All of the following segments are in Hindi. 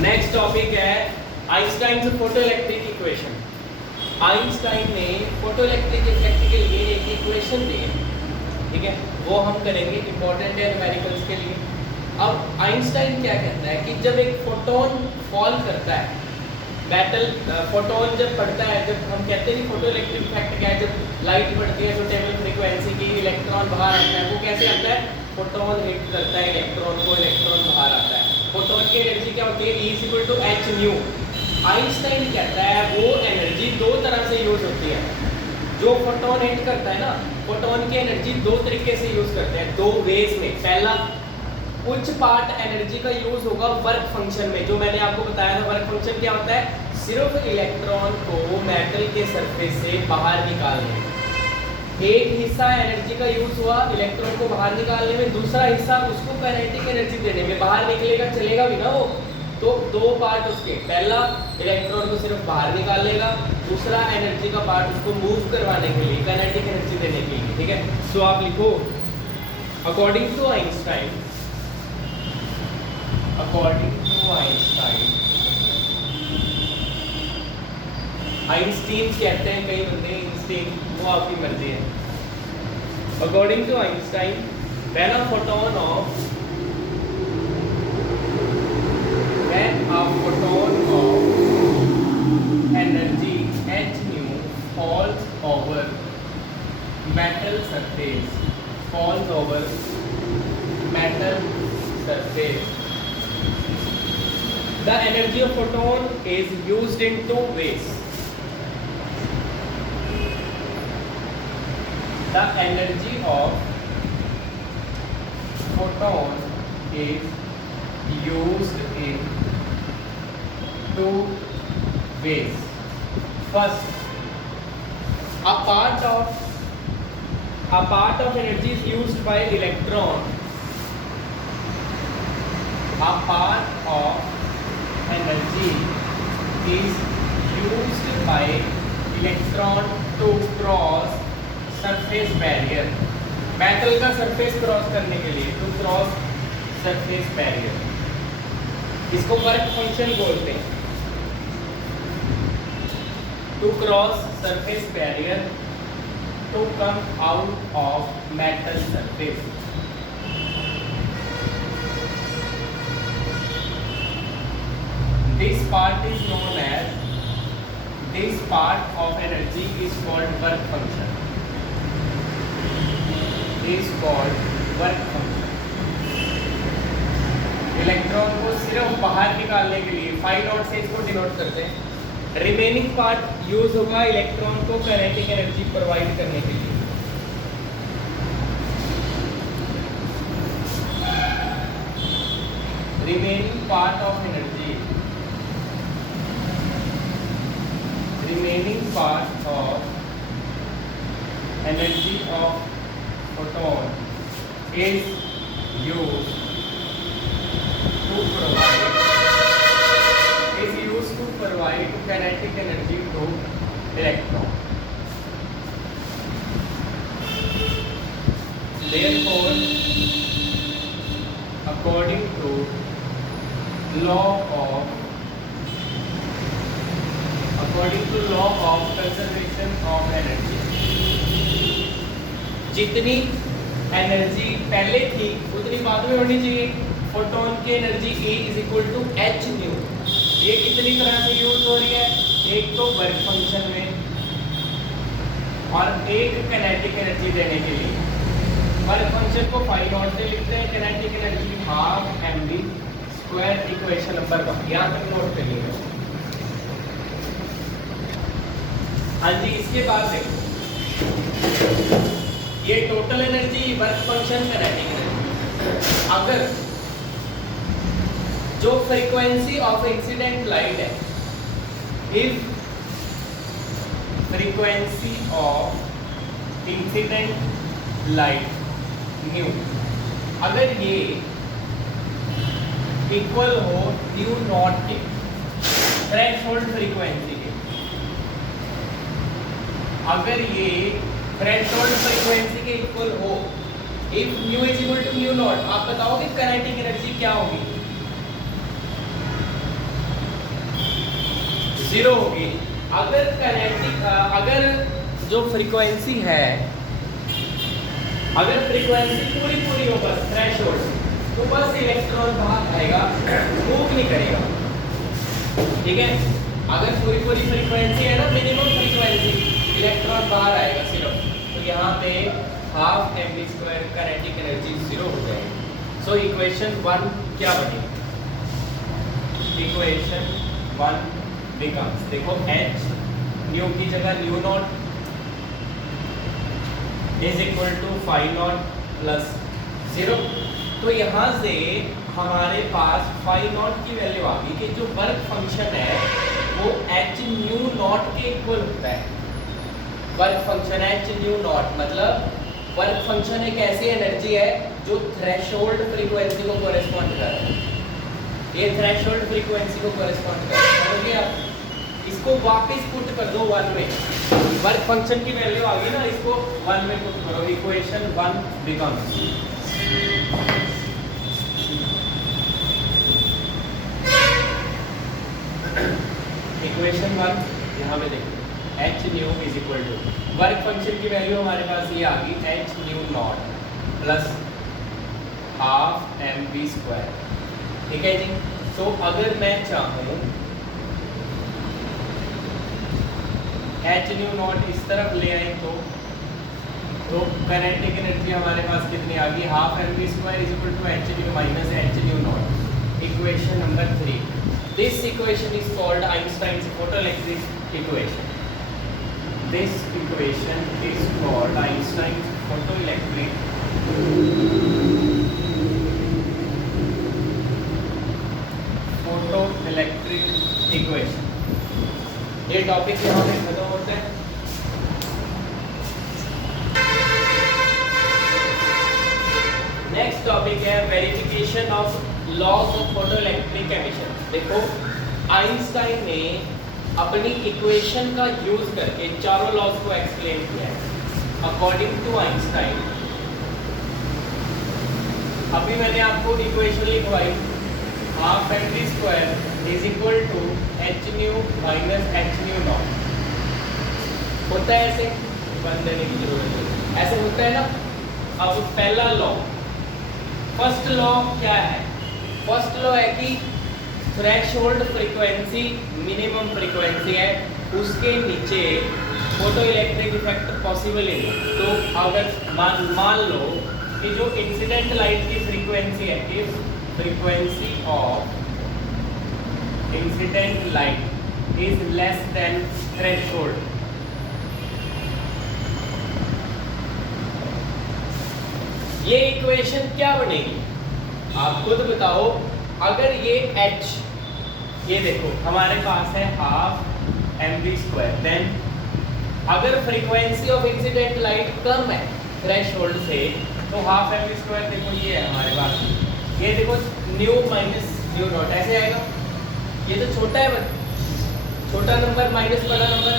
नेक्स्ट टॉपिक है Einstein photo electric equation. Einstein ने फोटो इलेक्ट्रिक इफेक्ट के लिए एक इक्वेशन दी है, ठीक है, वो हम करेंगे, इंपॉर्टेंट है न्यूमेरिकल्स के लिए। अब आइंस्टाइन क्या कहता है कि जब एक फोटोन फॉल करता है, मेटल फोटोन जब पड़ता है, जब हम कहते हैं कि फोटो इलेक्ट्रिक इफेक्ट क्या है, जब लाइट पड़ती है सुटेबल फ्रीक्वेंसी की, इलेक्ट्रॉन बाहर आता है, वो कैसे आता है, फोटोन हिट करता है इलेक्ट्रॉन को, इलेक्ट्रॉन बाहर आता है। फोटोन की एनर्जी क्या होती है, E=h न्यू। आइंस्टाइन कहता है वो एनर्जी दो तरह से यूज होती है। जो फोटोन हिट करता है ना, फोटोन की एनर्जी दो तरीके से यूज करते हैं, दो वेज में। पहला, कुछ पार्ट एनर्जी का यूज होगा वर्क फंक्शन में, जो मैंने आपको बताया था। वर्क फंक्शन क्या होता है, सिर्फ इलेक्ट्रॉन को मेटल के सरफेस से बाहर निकालने। एक हिस्सा एनर्जी का यूज हुआ इलेक्ट्रॉन को बाहर निकालने में, दूसरा हिस्सा उसको काइनेटिक एनर्जी देने में। बाहर निकलेगा, चलेगा भी ना वो, तो दो पार्ट उसके, पहला इलेक्ट्रॉन को सिर्फ बाहर निकालेगा, दूसरा एनर्जी का पार्ट उसको मूव करवाने के लिए, काइनेटिक एनर्जी देने के लिए, ठीक है। सो आप लिखो, according to Einstein, according to Einstein, Einstein कहते हैं कई बंदे, आइंस्टीन, वो आपकी मर्जी है। According to Einstein, when a photon of energy h nu falls over metal surface, falls over metal surface, the energy of photon is used in two ways. The energy of photon is used in two ways. First, a part of energy is used by electron. A part of energy is used by electron to cross surface barrier. Metal का सरफेस क्रॉस करने के लिए, to cross surface barrier, इसको वर्क फंक्शन बोलते हैं। To cross surface barrier to come out of metal surface. This part is known as, this part of energy is called work function. Is called work function. Electron को सिर्फ बाहर निकालने के लिए फाई नॉट से इसको डिनोट करते हैं। रिमेनिंग पार्ट यूज होगा इलेक्ट्रॉन को काइनेटिक एनर्जी प्रोवाइड करने के लिए। Remaining part of energy, remaining part of energy of photon is used to provide, is used to provide kinetic energy to electron. Therefore, according to law of conservation of energy, जितनी एनर्जी पहले थी उतनी बाद में होनी चाहिए। फोटोन की एनर्जी E=h न्यू। ये कितनी तरह से यूज हो रही है, एक तो वर्क फंक्शन में और एक काइनेटिक एनर्जी देने के लिए। वर्क फंक्शन को फाई नॉट से लिखते हैं, kinetic energy ½ mv², equation number 1। यहाँ तक नोट करिएगा। हाँ जी, इसके बाद देखो, ये total energy, work function, kinetic energy. अगर जो फ्रीक्वेंसी ऑफ इंसिडेंट लाइट है, if frequency of incident light nu, अगर ये इक्वल हो न्यू नॉट के, थ्रेशोल्ड फ्रीक्वेंसी के, अगर ये थ्रेशोल्ड फ्रीक्वेंसी के इक्वल हो, if nu is equal to nu naught, आप बताओ कि काइनेटिक एनर्जी क्या होगी। जीरो होगी। अगर काइनेटिक अगर जो फ्रीक्वेंसी है, अगर फ्रीक्वेंसी पूरी पूरी हो बस थ्रेशोल्ड, तो बस इलेक्ट्रॉन बाहर आएगा, मूव नहीं करेगा। ठीक है, अगर पूरी पूरी फ्रीक्वेंसी है ना, मिनिमम फ्रीक्वेंसी, इलेक्ट्रॉन बाहर आएगा सिर्फ, तो यहाँ पे half mv² kinetic energy zero हो जाएगी। सो इक्वेशन 1 क्या बनेगी? इक्वेशन 1 बिकम्स, देखो h न्यू की जगह nu naught is equal to phi naught plus 0। तो यहाँ से हमारे पास फाई नॉट की वैल्यू आ गई कि जो वर्क फंक्शन है वो h न्यू नॉट के इक्वल होता है। Work function h nu naught मतलब वर्क फंक्शन एक ऐसी एनर्जी है जो थ्रेशोल्ड फ्रीक्वेंसी को कोरेस्पॉन्ड कर रहा है। ये थ्रेशोल्ड फ्रीक्वेंसी को कोरेस्पॉन्ड कर रहा है, समझ गए आप? इसको वापस पुट कर दो 1 में, वर्क फंक्शन की वैल्यू आ गई ना, इसको 1 में पुट करो। इक्वेशन 1 बिकम्स, इक्वेशन 1 यहाँ पे देखो, h nu is equal to work function की वैल्यू हमारे पास ये आ गई h nu naught plus half mv²। ठीक है जी। तो अगर मैं चाहूँ h न्यू नॉट इस तरफ ले आई तो काइनेटिक एनर्जी हमारे पास कितनी आ गई? Half mv² is equal to h nu minus h nu naught. Equation number 3, this equation is called Einstein's photoelectric equation. This equation is called Einstein's photoelectric equation। ये टॉपिक यहाँ पे खत्म होता है। नेक्स्ट टॉपिक है verification of laws of photoelectric emission. देखो, आइंस्टाइन ने अपनी इक्वेशन का यूज करके चारों लॉज को एक्सप्लेन किया है। अकॉर्डिंग टू आइंस्टाइन, अभी मैंने आपको इक्वेशन लिखवाई, half mv² is equal to h nu minus h nu naught. होता है ऐसे, बंद देने की जरूरत है, ऐसे होता है ना। अब पहला लॉ, फर्स्ट लॉ क्या है? फर्स्ट लॉ है कि थ्रेशोल्ड फ्रीक्वेंसी मिनिमम फ्रीक्वेंसी है, उसके नीचे फोटो इलेक्ट्रिक इफेक्ट पॉसिबल ही नहीं। तो अगर मान लो कि जो इंसिडेंट लाइट की फ्रीक्वेंसी है, if frequency of incident light is less than threshold, ये इक्वेशन क्या बनेगी? आप खुद बताओ। अगर ये h, ये देखो हमारे पास है हाफ mv², देन अगर फ्रीक्वेंसी ऑफ इंसिडेंट लाइट कम है थ्रेशोल्ड से, तो हाफ mv², देखो ये है हमारे पास, ये देखो न्यू माइनस न्यू नॉट ऐसे आएगा। ये तो छोटा है, छोटा नंबर माइनस बड़ा नंबर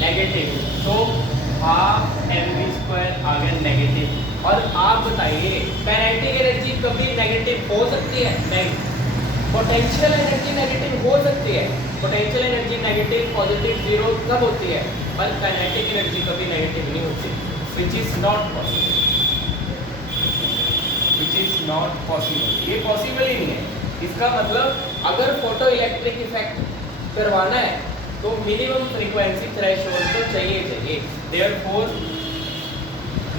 नेगेटिव, तो हाफ mv² आ गया नेगेटिव। और आप बताइए, काइनेटिक एनर्जी कभी नेगेटिव हो सकती है? नहीं। पोटेंशियल एनर्जी नेगेटिव हो सकती है, potential energy negative positive zero कब होती है, पर काइनेटिक एनर्जी कभी नेगेटिव नहीं होती, which is not possible, which is not possible, ये पॉसिबल ही नहीं है। इसका मतलब अगर फोटो इलेक्ट्रिक इफेक्ट करवाना है तो मिनिमम फ्रीक्वेंसी थ्रेशोल्ड तो चाहिए। Therefore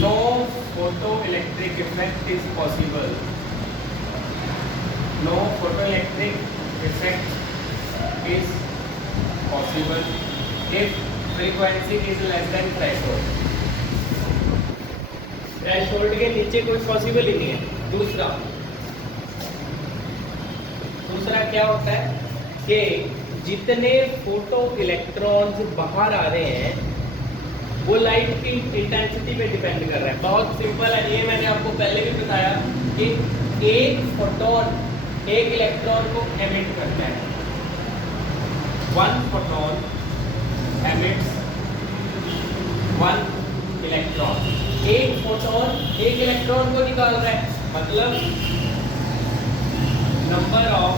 no photo electric effect is possible, no photo electric effect is possible if frequency is less than threshold. Threshold के नीचे कोई पॉसिबल ही नहीं है। दूसरा क्या होता है कि जितने फोटो इलेक्ट्रॉन्स बाहर आ रहे हैं वो लाइट की इंटेंसिटी पे डिपेंड कर रहा है। बहुत सिंपल है, ये मैंने आपको पहले भी बताया कि एक फोटोन एक इलेक्ट्रॉन को एमिट करता है, one photon emits one electron. एक फोटोन एक इलेक्ट्रॉन को निकाल रहा है, मतलब number of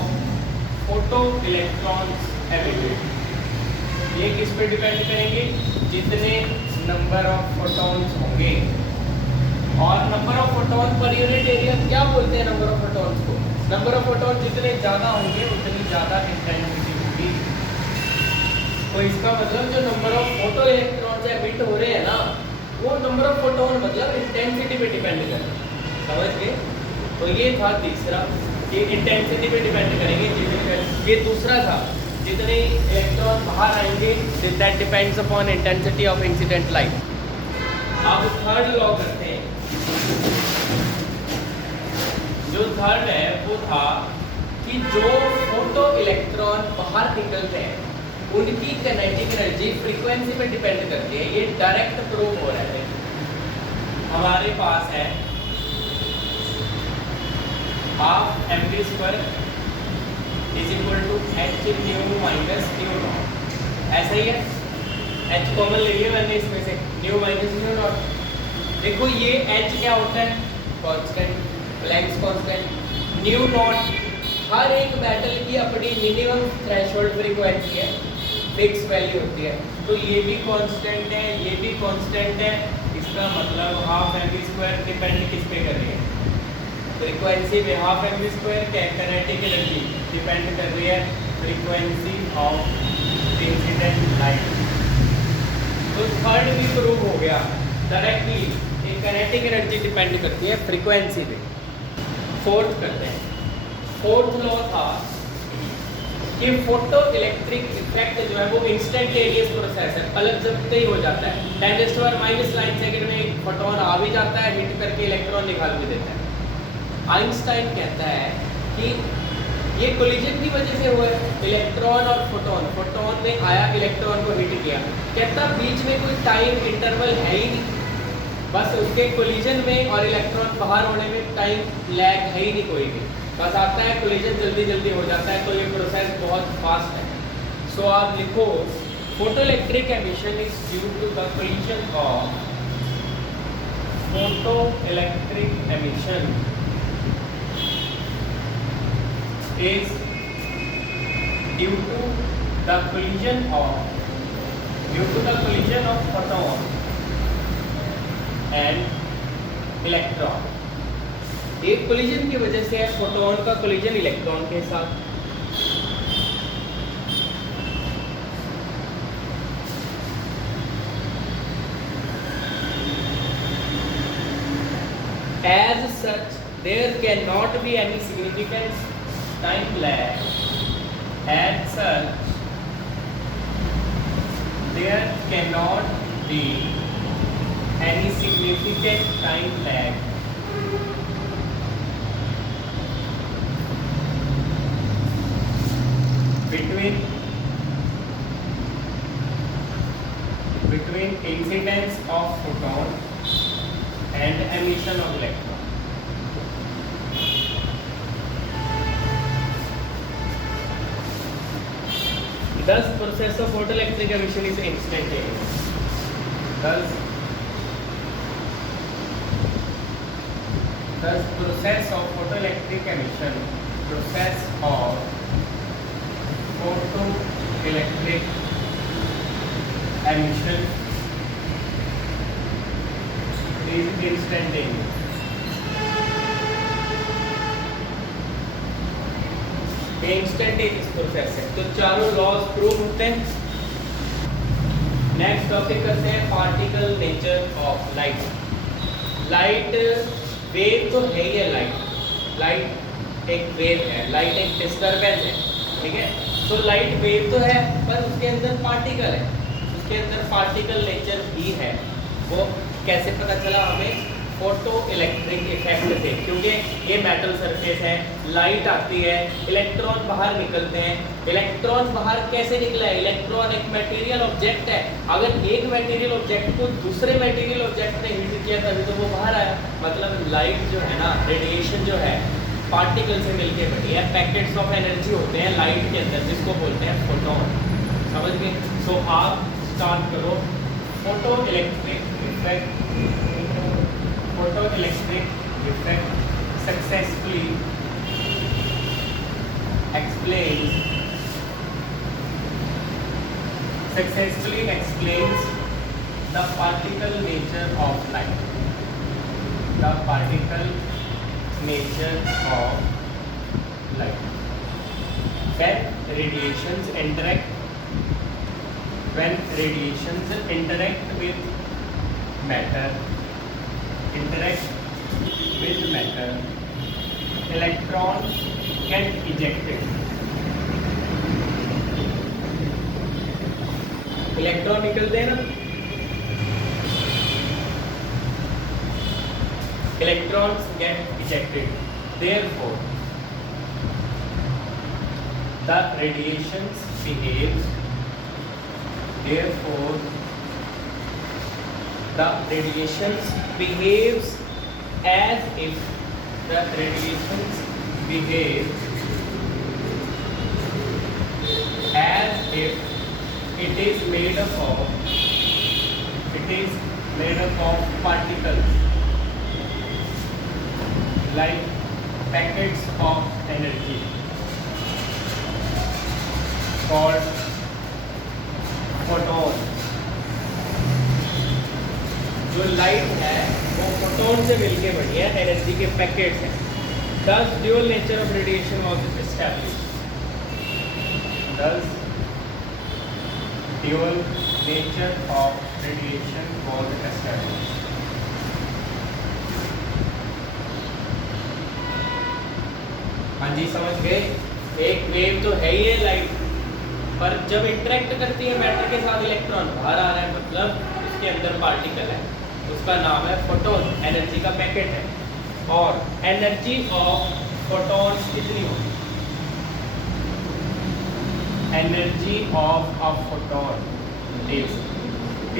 photo electrons emitted. ये किस पे डिपेंड करेंगे? जितने नंबर ऑफ फोटॉन्स होंगे। और number of photon per unit area क्या बोलते हैं नंबर ऑफ फोटॉन्स को? नंबर ऑफ फोटॉन जितने ज़्यादा होंगे उतनी ज़्यादा इंटेंसिटी होगी। तो इसका मतलब जो number of photo electrons emit हो रहे हैं ना, वो नंबर ऑफ फोटॉन मतलब इंटेंसिटी पे डिपेंड करें। समझ गए? तो ये था तीसरा, ये इंटेंसिटी पे डिपेंड करेंगे जितने। ये दूसरा था, जितने इलेक्ट्रॉन बाहर आएंगे that depends upon intensity of incident light. अब थर्ड लॉ करते हैं। जो थर्ड है वो था कि जो फोटो इलेक्ट्रॉन बाहर निकलते हैं उनकी काइनेटिक एनर्जी फ्रीक्वेंसी पे डिपेंड करती है। ये डायरेक्ट प्रूव हो रहा है। हमारे पास है half mv² is equal to h nu minus nu naught. ऐसा ही है, h कॉमन ले लिया मैंने इसमें से, न्यू माइनस न्यू नॉट। देखो ये h क्या होता है? Constant, Planck's constant. Nu naught हर एक मेटल की अपनी मिनिमम थ्रेशोल्ड फ्रीक्वेंसी है, फिक्स वैल्यू होती है। तो ये भी कांस्टेंट है, ये भी कांस्टेंट है। इसका मतलब हाफ mv² डिपेंड किस पे कर रही है? फ्रीक्वेंसी पे। Half mv² kinetic energy depend कर रही है फ्रीक्वेंसी ऑफ इंसिडेंट लाइट। तो थर्ड भी प्रूव हो गया डायरेक्टली, ये काइनेटिक एनर्जी डिपेंड करती है फ्रीक्वेंसी पे। फोर्थ करते हैं। फोर्थ लॉ था कि फोटो इलेक्ट्रिक इफेक्ट जो है वो इंस्टेंटेनियस प्रोसेस है, पलक झपकते ही हो जाता है। 10⁻⁻9 सेकंड में एक फोटोन आ भी जाता है, हिट करके इलेक्ट्रॉन निकाल भी देता है। आइंस्टाइन कहता है कि ये कोलिजन की वजह से हुआ है, इलेक्ट्रॉन और फोटोन। फोटोन ने आया, इलेक्ट्रॉन को हिट किया। कहता बीच में कोई टाइम इंटरवल है ही नहीं, बस उसके कोलिजन में और इलेक्ट्रॉन बाहर होने में टाइम लैग है ही नहीं कोई भी। बस आता है कोलिजन जल्दी जल्दी हो जाता है। तो ये प्रोसेस बहुत फास्ट है। सो आप लिखो photo electric emission is due to the collision of photo electric emission is due to the collision of photon and electron। एक कोलिजन की वजह से है, फोटोन का कोलिजन इलेक्ट्रॉन के साथ। As such, there cannot be any significant time lag. As such, there cannot be any significant time lag between incidence of photon and emission of electron. Thus, process of photoelectric emission is instantaneous. Thus, process of photoelectric emission, process of photoelectric emission is instantaneous. Instantaneous process है। तो चारों लॉज प्रूव होते हैं। नेक्स्ट टॉपिक करते हैं particle nature of light. Light wave तो है ही है। लाइट एक वेव है, लाइट एक डिस्टर्बेंस है, ठीक है। तो लाइट वेव तो है पर उसके अंदर पार्टिकल है, उसके अंदर पार्टिकल नेचर भी है। वो कैसे पता चला हमें? फोटो इलेक्ट्रिक इफेक्ट से, क्योंकि ये मेटल सरफेस है, लाइट आती है, इलेक्ट्रॉन बाहर निकलते हैं। इलेक्ट्रॉन बाहर कैसे निकला है? इलेक्ट्रॉन एक मटेरियल ऑब्जेक्ट है। अगर एक मटेरियल ऑब्जेक्ट को दूसरे मटेरियल ऑब्जेक्ट ने हिट किया तभी तो वो बाहर आया। मतलब लाइट जो है ना, रेडिएशन जो है पार्टिकल से मिलके बनी है। पैकेट्स ऑफ एनर्जी होते हैं लाइट के अंदर, जिसको बोलते हैं फोटोन। समझ गए? सो आप स्टार्ट करो। Photo electric effect, photoelectric effect successfully explains successfully explains the particle nature of light. The particle nature of light. When radiations interact with matter, electrons get ejected. Electron निकलते हैं ना, electrons get ejected. Therefore, the radiations behaves. Therefore, the radiations behaves as if the radiations behave as if it is made up of particles like packets of energy called photons. जो लाइट है वो फोटोन से मिलके बनी है, एनर्जी के पैकेट्स हैं. Thus dual nature of radiation was established. Thus dual nature of radiation was established. हाँ जी, समझ गए. एक वेव तो है ही है लाइट, पर जब इंटरेक्ट करती है मैटर के साथ इलेक्ट्रॉन बाहर आ रहा है, मतलब उसके अंदर पार्टिकल है, उसका नाम है फोटोन, एनर्जी का पैकेट है. और एनर्जी ऑफ फोटॉन्स कितनी होगी? Energy of a photon is,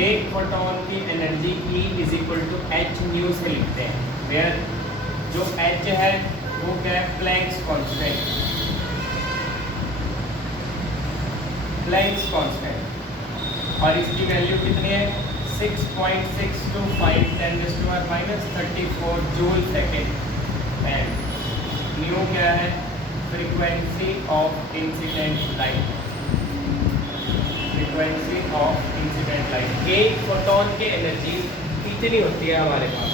एक फोटोन की energy E is equal to H nu से लिखते हैं, वेयर जो H है वो क्या है? Planck's constant. Planck's constant. और इसकी वैल्यू कितनी है? 6.625 10⁻³ जूल सेकेंड. एंड न्यू क्या है? Frequency of incident light. Frequency of incident light. एक फोटोन की एनर्जी कितनी होती है हमारे पास?